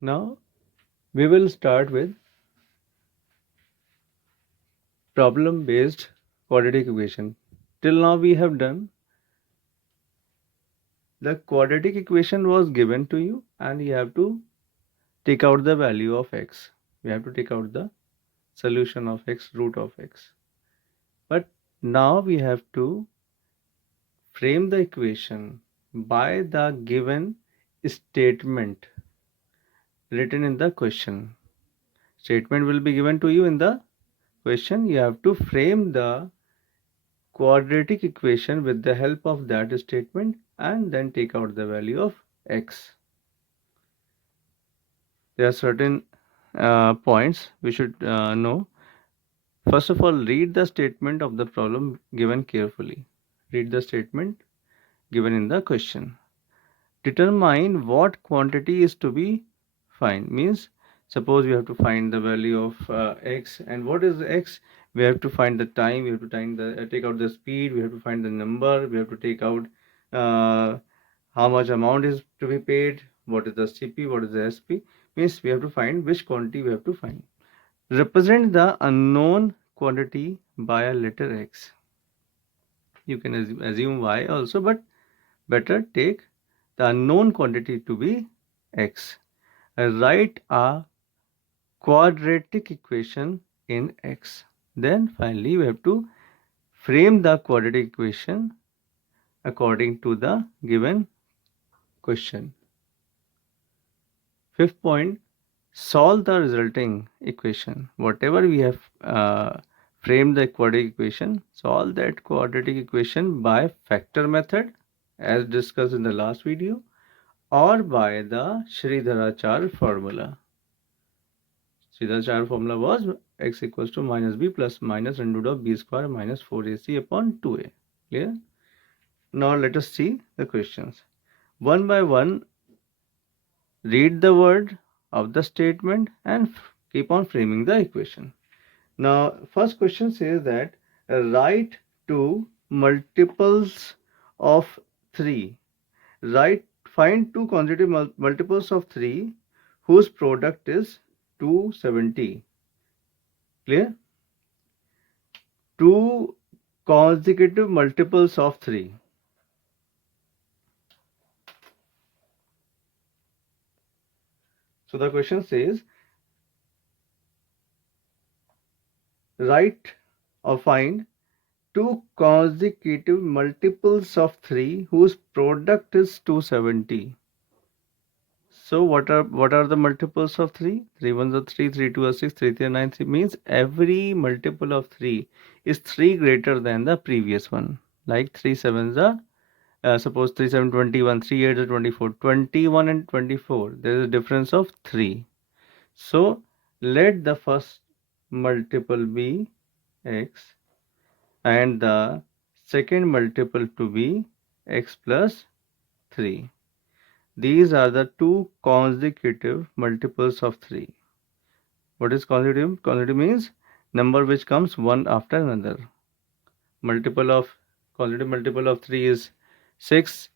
Now we will start with problem based quadratic equation. Till now we have done the quadratic equation was given to you and you have to take out the value of x. We have to take out the solution of x, root of x. But now we have to frame the equation by the given statement written in the question. Statement will be given to you in the question. You have to frame the quadratic equation with the help of that statement and then take out the value of x. There are certain points we should know. First of all, read the statement of the problem given carefully. Read the statement given in the question. Determine what quantity is to be find. Means, suppose we have to find the value of x, and what is x? We have to find the time. We have to take out the speed. We have to find the number. We have to take out uh, how much amount is to be paid. What is the CP? What is the SP? Means we have to find which quantity we have to find. Represent the unknown quantity by a letter x. You can assume y also, but better take the unknown quantity to be x. Write a quadratic equation in x. Then finally we have to frame the quadratic equation according to the given question. Fifth point, solve the resulting equation. Whatever we have framed the quadratic equation, solve that quadratic equation by factor method as discussed in the last video, or by the Sridharacharya formula. Sridharacharya formula was x equals to minus b plus minus under root of b square minus 4ac upon 2a. Clear? Now let us see the questions. One by one, read the word of the statement and keep on framing the equation. Now, first question says that write two multiples of 3. Find two consecutive multiples of 3 whose product is 270. Clear? Two consecutive multiples of 3. So the question says, write or find two consecutive multiples of 3 whose product is 270. So what are the multiples of 3? 3 ones are 3, 3 2 are 6, 3 3 are 9, 3 means every multiple of 3 is 3 greater than the previous one. Like 3 sevens are suppose 3 7 21, 3 8 are 24, 21 and 24. There is a difference of 3. So let the first multiple be x and the second multiple to be x plus 3. These are the two consecutive multiples of 3. What is consecutive? Consecutive means number which comes one after another. Consecutive multiple of 3 is 6.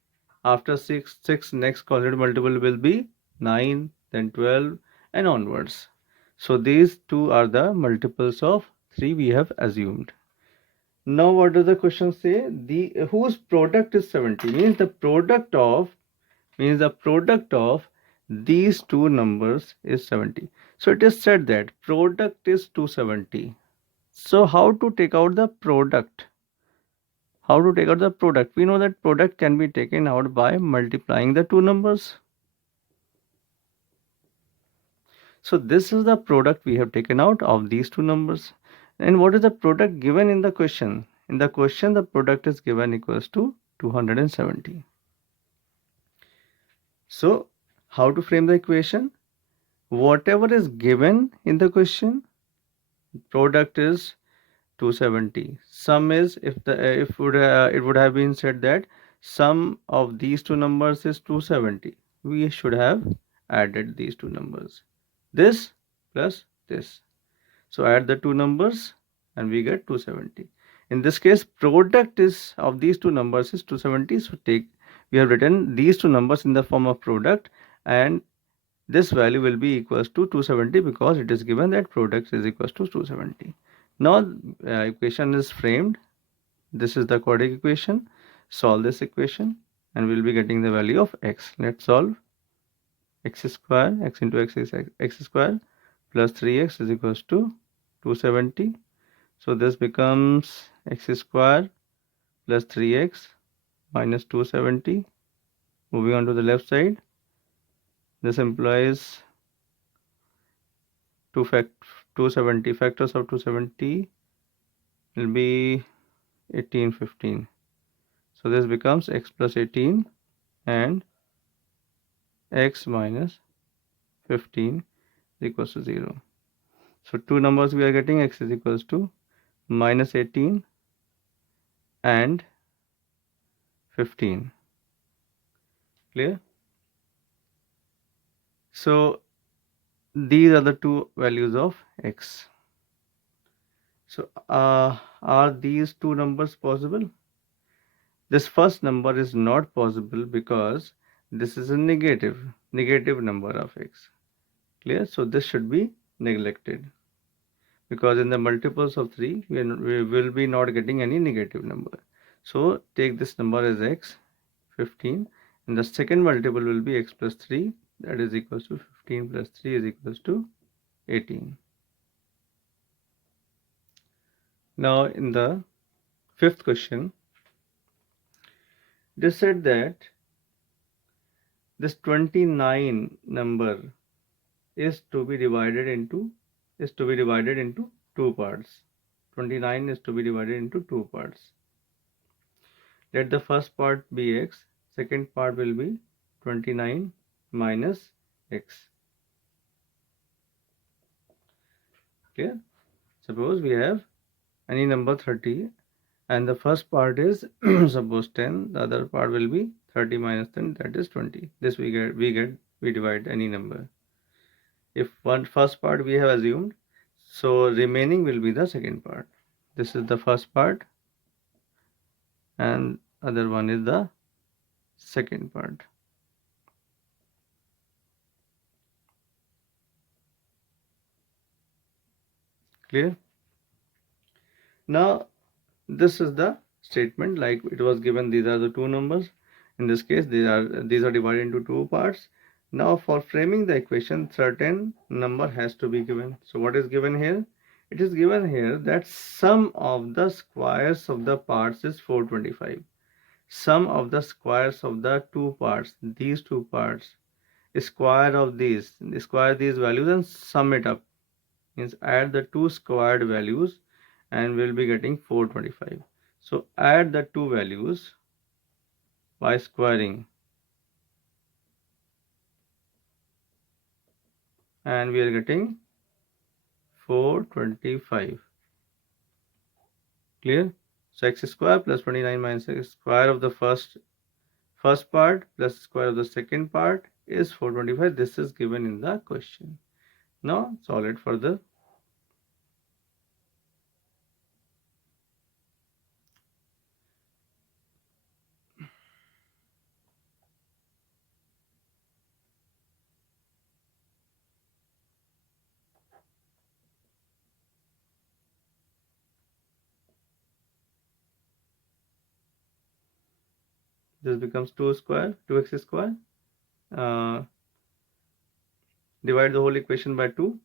After 6 next consecutive multiple will be 9, then 12 and onwards. So these two are the multiples of 3 we have assumed. Now what does the question say? Whose product is 70 means the product of these two numbers is 70. So it is said that product is 270. So how to take out the product? We know that product can be taken out by multiplying the two numbers. So this is the product we have taken out of these two numbers. And what is the product given in the question? In the question, the product is given equals to 270. So how to frame the equation? Whatever is given in the question, product is 270. Sum is, it would have been said that sum of these two numbers is 270. We should have added these two numbers, this plus this. So add the two numbers and we get 270. In this case, product is of these two numbers is 270. So we have written these two numbers in the form of product, and this value will be equals to 270 because it is given that product is equals to 270. Now equation is framed. This is the quadratic equation. Solve this equation and we'll be getting the value of x. Let's solve. X square, x into x is x square plus 3x is equals to 270. So this becomes x square plus 3x minus 270. Moving on to the left side, this implies 270 factors of 270 will be 18, 15. So this becomes x plus 18 and x minus 15 is equals to 0. So two numbers we are getting, x is equals to minus 18 and 15. Clear? So these are the two values of x. So are these two numbers possible? This first number is not possible because this is a negative number of x. Clear? So this should be neglected because in the multiples of 3 we will be not getting any negative number. So take this number as x 15 and the second multiple will be x plus 3, that is equals to 15 plus 3 is equals to 18. Now in the fifth question, they said that this 29 number is to be divided into two parts. 29 is to be divided into two parts. Let the first part be x, second part will be 29 minus x. Clear? Suppose we have any number 30 and the first part is suppose 10, the other part will be 30 minus 10, that is 20. This we divide any number. If one first part we have assumed, so remaining will be the second part. This is the first part and other one is the second part. Clear? Now this is the statement like it was given. These are the two numbers. In this case, these are divided into two parts. Now for framing the equation, certain number has to be given. So what is given here? It is given here that sum of the squares of the parts is 425. Sum of the squares of the two parts, these two parts, square of these, square these values and sum it up. Means add the two squared values and we'll be getting 425. So add the two values by squaring and we are getting 425. Clear? So x square plus 29 minus x square of the first part plus square of the second part is 425. This is given in the question. Now solve it further. This becomes 2x square. Divide the whole equation by 2.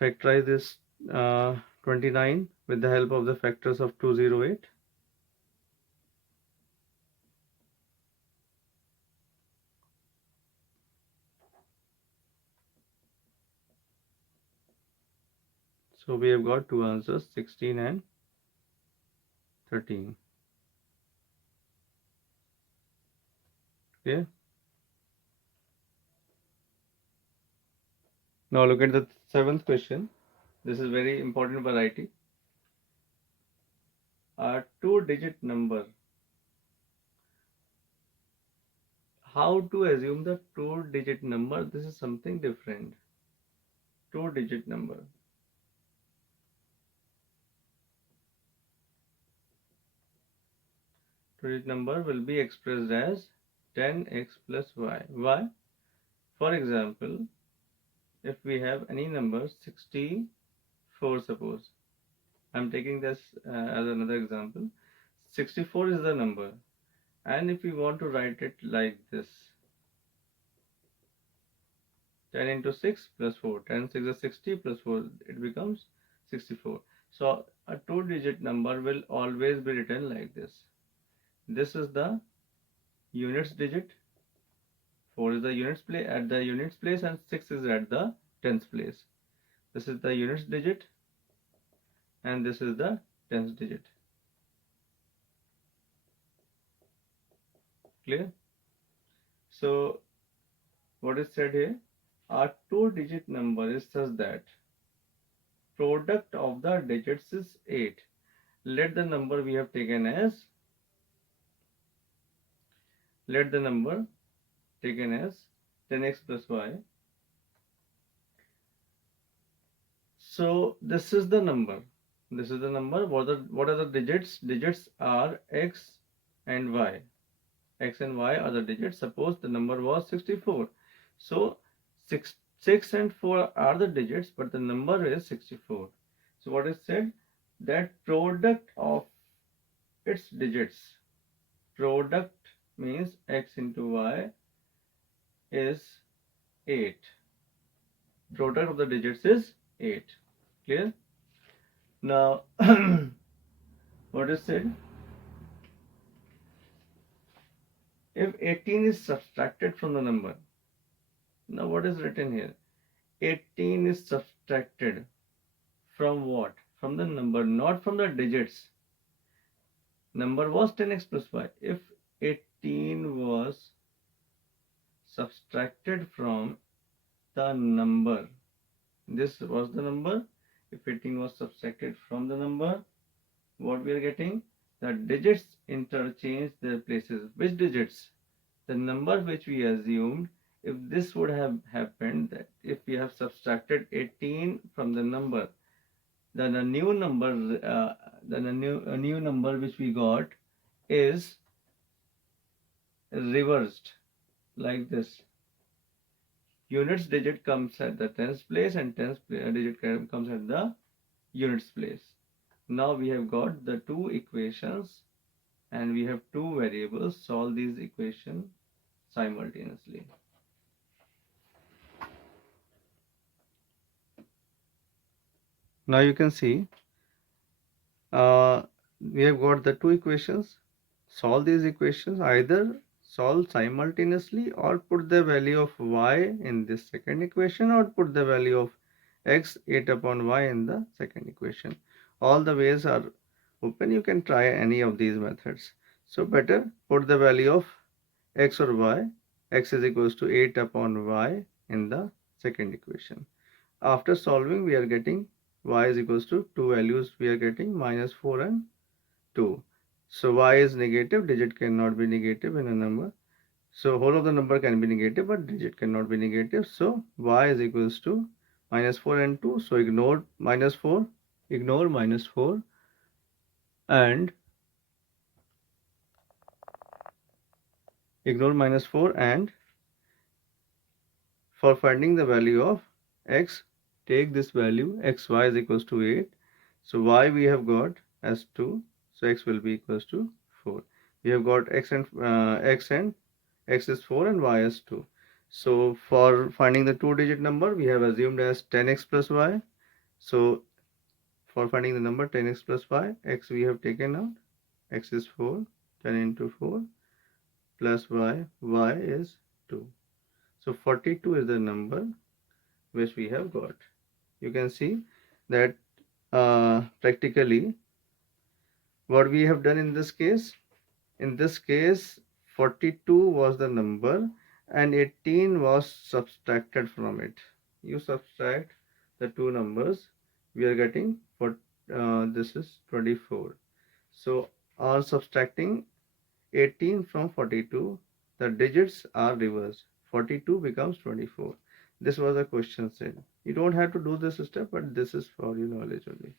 Factorize this 29 with the help of the factors of 208. So we have got two answers, 16 and 13. Okay. Now look at the seventh question. This is very important variety. A two-digit number. How to assume the two-digit number? This is something different. Two-digit number. 2-digit number will be expressed as 10x plus y. Why? For example, if we have any number 64, suppose I'm taking this as another example. 64 is the number, and if we want to write it like this, 10 into 6 plus 4, 10 6 is 60 plus 4, it becomes 64. So a 2-digit number will always be written like this. This is the units digit, 4 is the units place at the units place, and 6 is at the tens place. This is the units digit, and this is the tens digit. Clear? So what is said here? A 2-digit number is such that product of the digits is 8. Let the number we have taken as 10x plus y. So this is the number. What are the digits? Digits are x and y. X and y are the digits. Suppose the number was 64. So 6 and 4 are the digits, but the number is 64. So what is said? That product of its digits, product means x into y, is 8. Product of the digits is 8. Clear? Now what is said? If 18 is subtracted from the number, now what is written here? 18 is subtracted from what? From the number, not from the digits. Number was 10x plus y. If 18 was subtracted from the number, this was the number. If 18 was subtracted from the number, what we are getting? The digits interchange their places. Which digits? The number which we assumed. If this would have happened, that if we have subtracted 18 from the number, then a new number which we got is reversed like this. Units digit comes at the tens place, and tens digit comes at the units place. Now we have got the two equations, and we have two variables. Solve these equations simultaneously. Now you can see we have got the two equations. Solve these equations, either solve simultaneously or put the value of y in this second equation, or put the value of x 8 upon y in the second equation. All the ways are open. You can try any of these methods. So better put the value of x or y. X is equals to 8 upon y in the second equation. After solving, we are getting y is equals to two values. We are getting -4 and 2. So y is negative. Digit cannot be negative in a number. So whole of the number can be negative, but digit cannot be negative. So y is equals to -4 and 2. So ignore -4, ignore -4, and ignore -4, and for finding the value of x, take this value xy is equals to 8. So y we have got as 2. So x will be equals to 4. We have got x is 4 and y is 2. So for finding the two-digit number, we have assumed as 10x plus y. So for finding the number 10x plus y, x we have taken out. X is 4. 10 into 4 plus y is 2. So 42 is the number which we have got. You can see that practically what we have done in this case. In this case, 42 was the number and 18 was subtracted from it. You subtract the two numbers, we are getting this is 24. So on subtracting 18 from 42, the digits are reversed. 42 becomes 24. This was a question said. You don't have to do this step, but this is for your knowledge only.